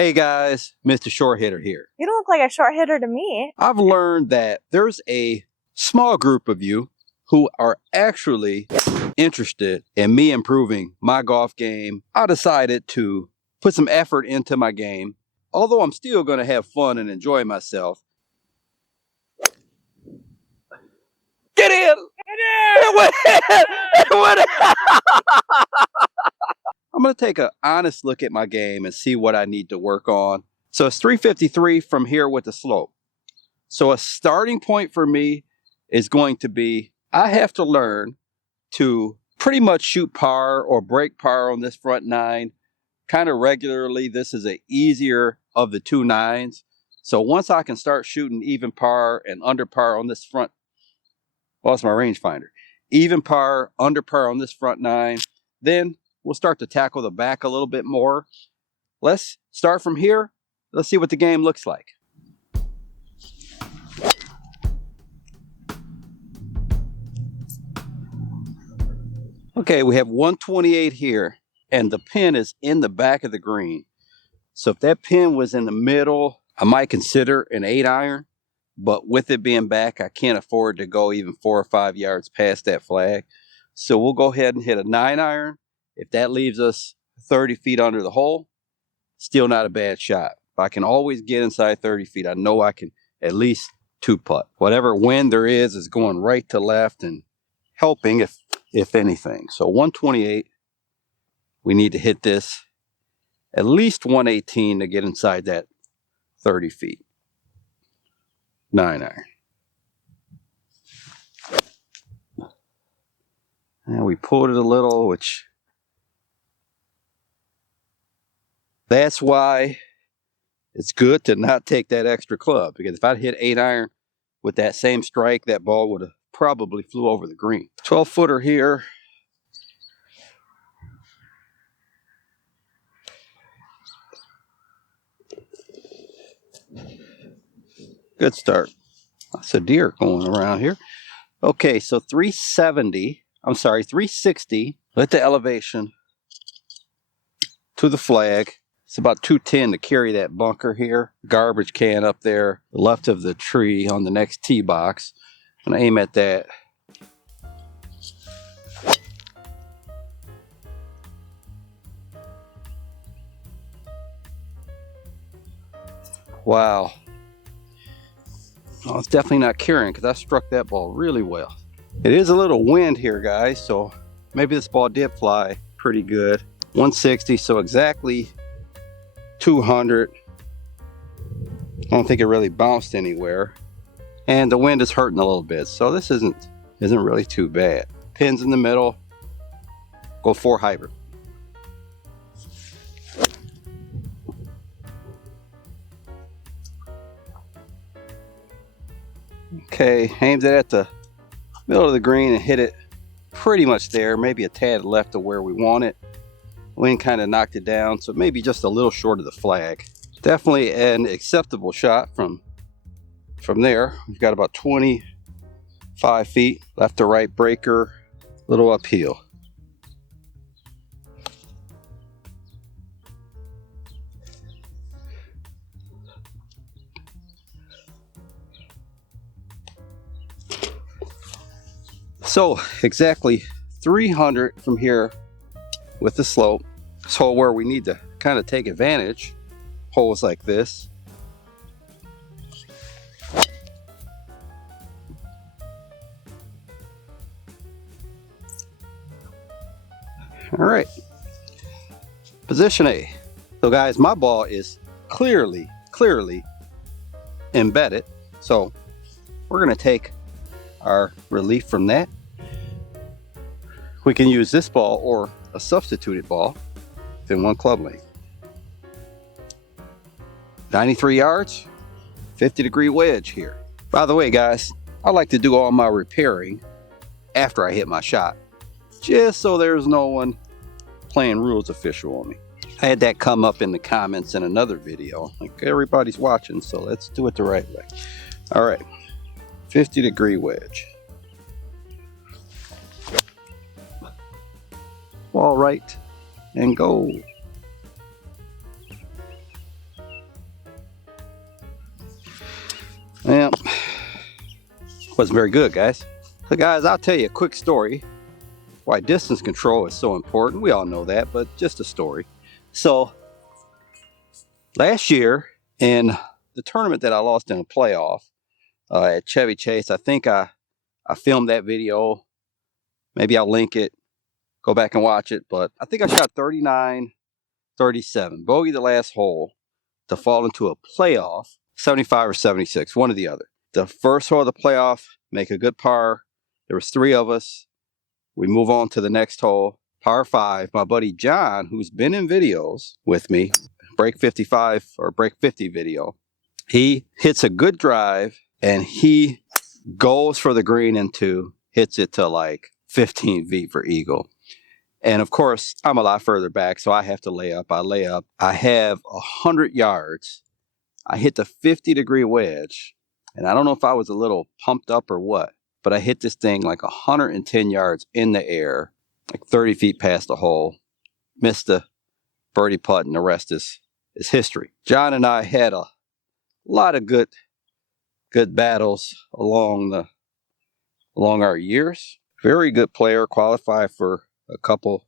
Hey guys, Mr. Short Hitter here. You don't look like a short hitter to me. I've learned that there's a small group of you who are actually interested in me improving my golf game. I decided to put some effort into my game. Although I'm still going to have fun and enjoy myself. Get in! It went in! It went in! I'm going to take an honest look at my game and see what I need to work on. So it's 353 from here with the slope. So a starting point for me is going to be, I have to learn to pretty much shoot par or break par on this front nine kind of regularly. This is an easier of the two nines. So once I can start shooting even par and under par on this front, well, it's my rangefinder. Even par, under par on this front nine, then we'll start to tackle the back a little bit more. Let's start from here. Let's see what the game looks like. Okay, we have 128 here, and the pin is in the back of the green. So if that pin was in the middle, I might consider an 8-iron, but with it being back, I can't afford to go even 4 or 5 yards past that flag. So we'll go ahead and hit a 9-iron. If that leaves us 30 feet under the hole, still not a bad shot. If I can always get inside 30 feet, I know I can at least 2-putt. Whatever wind there is going right to left and helping if anything. So 128, we need to hit this at least 118 to get inside that 30 feet. 9-iron. And we pulled it a little, which that's why it's good to not take that extra club, because if I'd hit 8-iron with that same strike, that ball would have probably flew over the green. 12-footer here. Good start. That's a deer going around here. Okay, so 360 at the elevation to the flag. It's about 210 to carry that bunker here. Garbage can up there, left of the tree on the next tee box. I'm gonna aim at that. Wow. Oh, it's definitely not carrying because I struck that ball really well. It is a little wind here, guys, so maybe this ball did fly pretty good. 160, so exactly 200. I don't think it really bounced anywhere. And the wind is hurting a little bit, so this isn't really too bad. Pins in the middle. Go 4 hybrid. Okay, aimed it at the middle of the green and hit it pretty much there, maybe a tad left of where we want it. Wind kind of knocked it down, so maybe just a little short of the flag. Definitely an acceptable shot from there. We've got about 25 feet left to right breaker, little uphill. So exactly 300 from here with the slope. So where we need to kind of take advantage, holes like this. All right, position A. So guys, my ball is clearly embedded. So we're gonna take our relief from that. We can use this ball or a substituted ball within 1 club length. 93 yards, 50-degree wedge here. By the way, guys, I like to do all my repairing after I hit my shot, just so there's no one playing rules official on me. I had that come up in the comments in another video. Like, everybody's watching, so let's do it the right way. All right, 50-degree wedge. Ball right and go. Wasn't very good, guys. So guys, I'll tell you a quick story why distance control is so important. We all know that, but just a story. So last year in the tournament that I lost in a playoff at Chevy Chase, I think I filmed that video. Maybe I'll link it. Go back and watch it. But I think I shot 39, 37. Bogey the last hole to fall into a playoff, 75 or 76, one or the other. The first hole of the playoff, make a good par. There was 3 of us. We move on to the next hole, par 5. My buddy John, who's been in videos with me, break 55 or break 50 video, he hits a good drive and he goes for the green and 2, hits it to like 15 feet for eagle. And of course, I'm a lot further back, so I have to lay up. I lay up. I have 100 yards. I hit the 50-degree wedge, and I don't know if I was a little pumped up or what, but I hit this thing like 110 yards in the air, like 30 feet past the hole. Missed the birdie putt, and the rest is history. John and I had a lot of good battles along our years. Very good player, qualified for a couple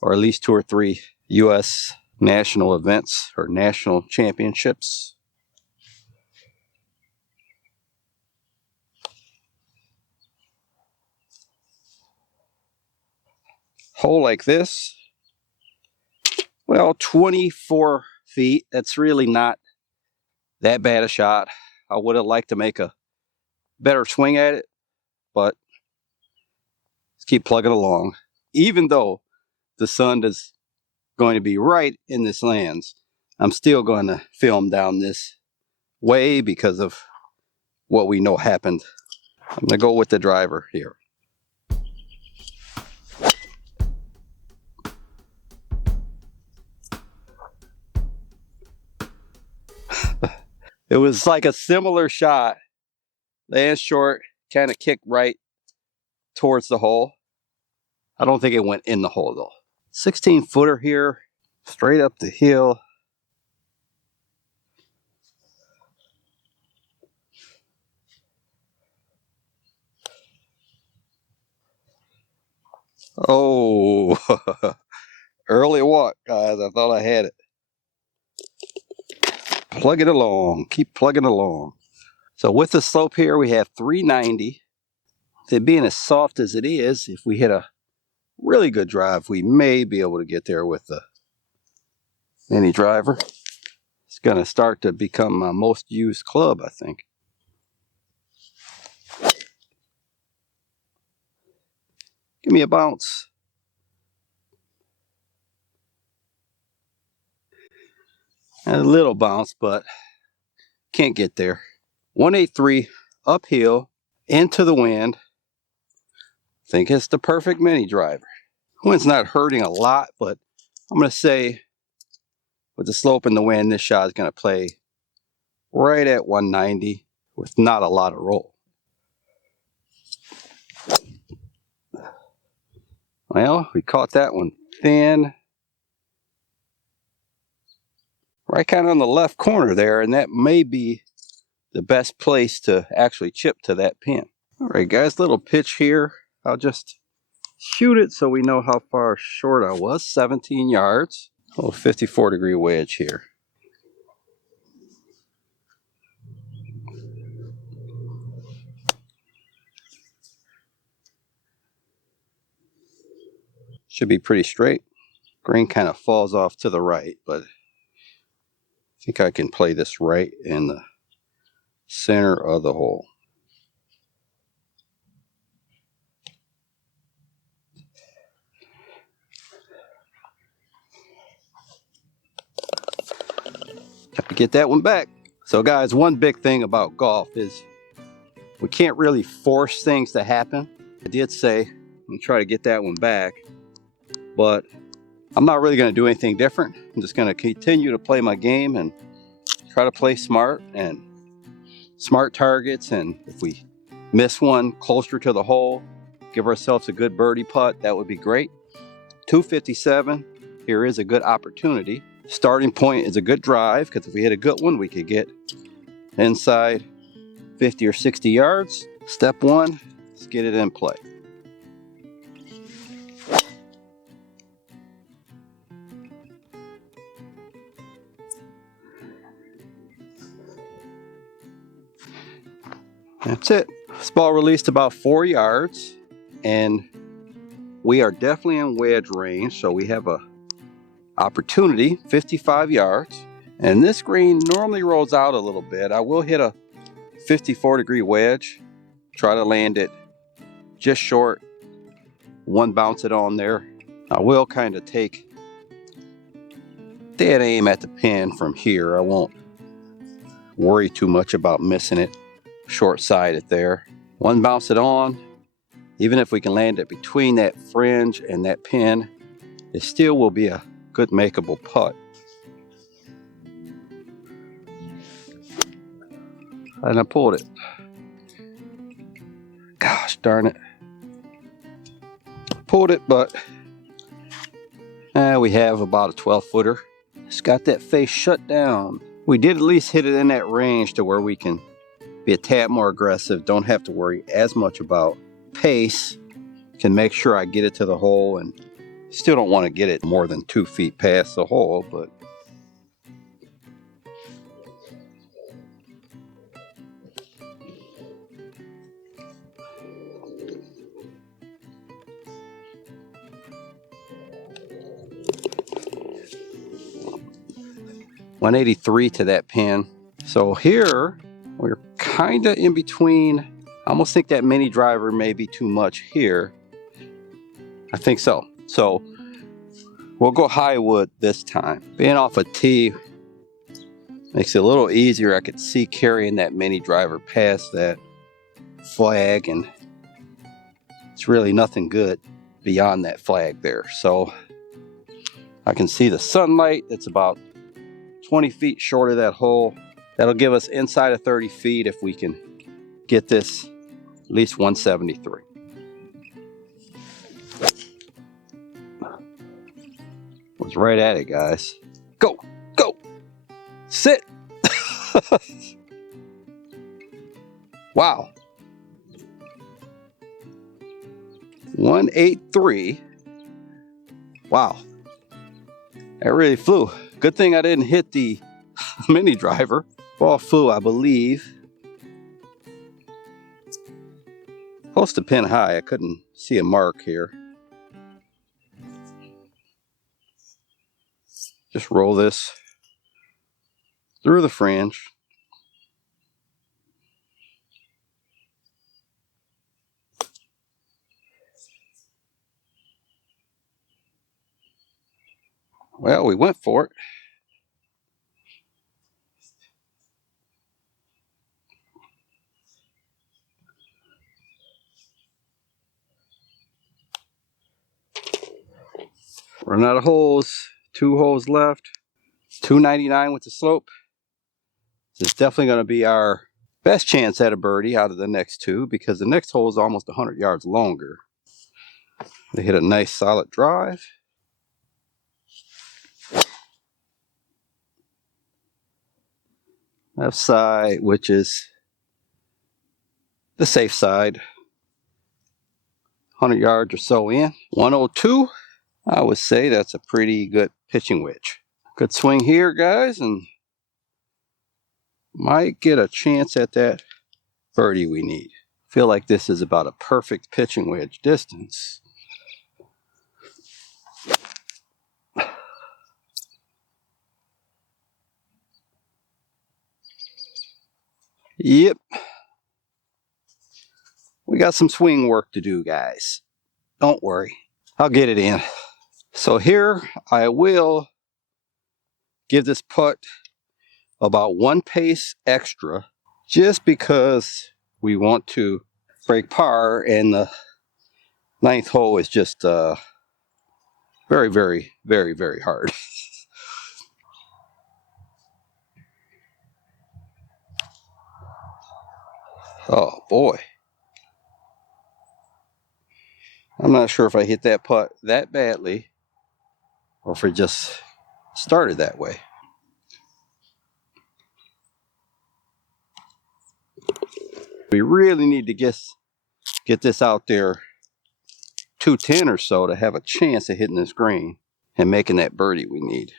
or at least 2 or 3 U.S. national events or national championships. Hole like this, well, 24 feet. That's really not that bad a shot. I would have liked to make a better swing at it, but let's keep plugging along. Even though the sun is going to be right in this lands, I'm still going to film down this way because of what we know happened. I'm going to go with the driver here. It was like a similar shot. Land short, kind of kicked right towards the hole. I don't think it went in the hole though. 16-footer here, straight up the hill. Oh, early walk, guys. I thought I had it. Plug it along. Keep plugging along. So with the slope here, we have 390. It being as soft as it is, if we hit a really good drive, we may be able to get there with the mini driver. It's going to start to become my most used club, I think. Give me a bounce. A little bounce, but can't get there. 183 uphill into the wind. Think it's the perfect mini driver. Wind's not hurting a lot, but I'm going to say with the slope and the wind, this shot is going to play right at 190 with not a lot of roll. Well, we caught that one thin. Right kind of on the left corner there, and that may be the best place to actually chip to that pin. All right, guys, little pitch here. I'll just shoot it so we know how far short I was. 17 yards. A little 54-degree wedge here. Should be pretty straight. Green kind of falls off to the right, but I think I can play this right in the center of the hole. Have to get that one back. So guys, one big thing about golf is we can't really force things to happen. I did say I'm gonna try to get that one back, but I'm not really going to do anything different. I'm just going to continue to play my game and try to play smart and smart targets. And if we miss one closer to the hole, give ourselves a good birdie putt, that would be great. 257, here is a good opportunity. Starting point is a good drive, because if we hit a good one, we could get inside 50 or 60 yards. Step one, let's get it in play. That's it. This ball released about 4 yards, and we are definitely in wedge range, so we have a opportunity, 55 yards. And this green normally rolls out a little bit. I will hit a 54-degree wedge, try to land it just short, one bounce it on there. I will kind of take dead aim at the pin from here. I won't worry too much about missing it short-sided there. One bounce it on. Even if we can land it between that fringe and that pin, it still will be a good makeable putt. And I pulled it. Gosh darn it. Pulled it, but we have about a 12-footer. It's got that face shut down. We did at least hit it in that range to where we can be a tad more aggressive. Don't have to worry as much about pace. Can make sure I get it to the hole, and still don't want to get it more than 2 feet past the hole, but .183 to that pin. So here we're kind of in between. I almost think that mini driver may be too much here. I think so. So we'll go high wood this time. Being off a tee makes it a little easier. I could see carrying that mini driver past that flag, and it's really nothing good beyond that flag there. So I can see the sunlight. That's about 20 feet short of that hole. That'll give us inside of 30 feet if we can get this at least 173. Was right at it, guys. Go, go, sit. Wow. 183. Wow. That really flew. Good thing I didn't hit the mini driver. Ball flew, I believe, close to pin high. I couldn't see a mark here. Just roll this through the fringe. Well, we went for it. Run out of holes. 2 holes left. 299 with the slope. This is definitely going to be our best chance at a birdie out of the next 2, because the next hole is almost 100 yards longer. They hit a nice solid drive. Left side, which is the safe side. 100 yards or so in. 102. I would say that's a pretty good pitching wedge. Good swing here, guys, and might get a chance at that birdie we need. Feel like this is about a perfect pitching wedge distance. Yep. We got some swing work to do, guys. Don't worry. I'll get it in. So here I will give this putt about 1 pace extra, just because we want to break par, and the 9th hole is just very, very, very, very hard. Oh boy. I'm not sure if I hit that putt that badly or if it just started that way. We really need to get this out there 210 or so to have a chance of hitting this green and making that birdie we need.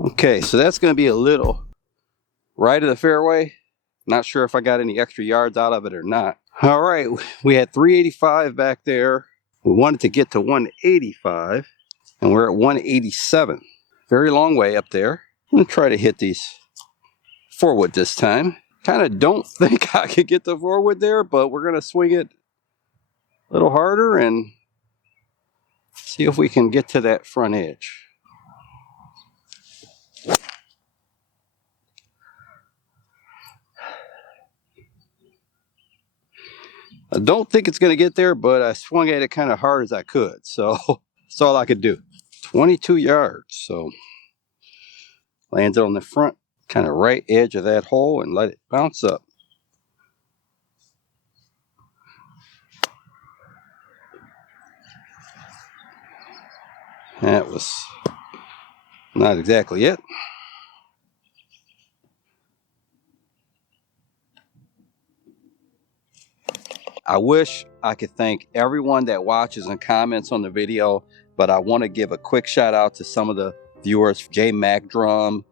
Okay, so that's going to be a little right of the fairway. Not sure if I got any extra yards out of it or not. All right, we had 385 back there. We wanted to get to 185, and we're at 187. Very long way up there. I'm going to try to hit these forward this time. Kind of don't think I could get the forward there, but we're going to swing it a little harder and see if we can get to that front edge. I don't think it's going to get there, but I swung at it kind of hard as I could. So that's all I could do. 22 yards. So landed on the front, kind of right edge of that hole and let it bounce up. That was not exactly it. I wish I could thank everyone that watches and comments on the video, but I want to give a quick shout out to some of the viewers: J Mac Drum,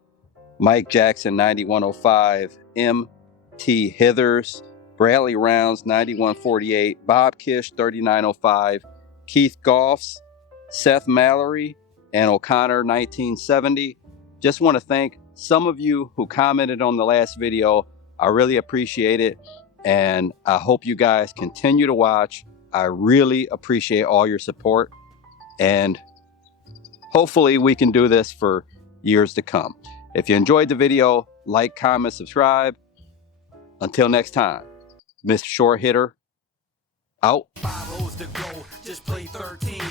Mike Jackson 9105, M.T. Hithers, Bradley Rounds 9148, Bob Kish 3905, Keith Goffs, Seth Mallory, and O'Connor 1970. Just want to thank some of you who commented on the last video. I really appreciate it, and I hope you guys continue to watch. I really appreciate all your support, and hopefully we can do this for years to come. If you enjoyed the video, like, comment, subscribe. Until next time, Mr. Short Hitter, out. 5 holes to go, just play 13.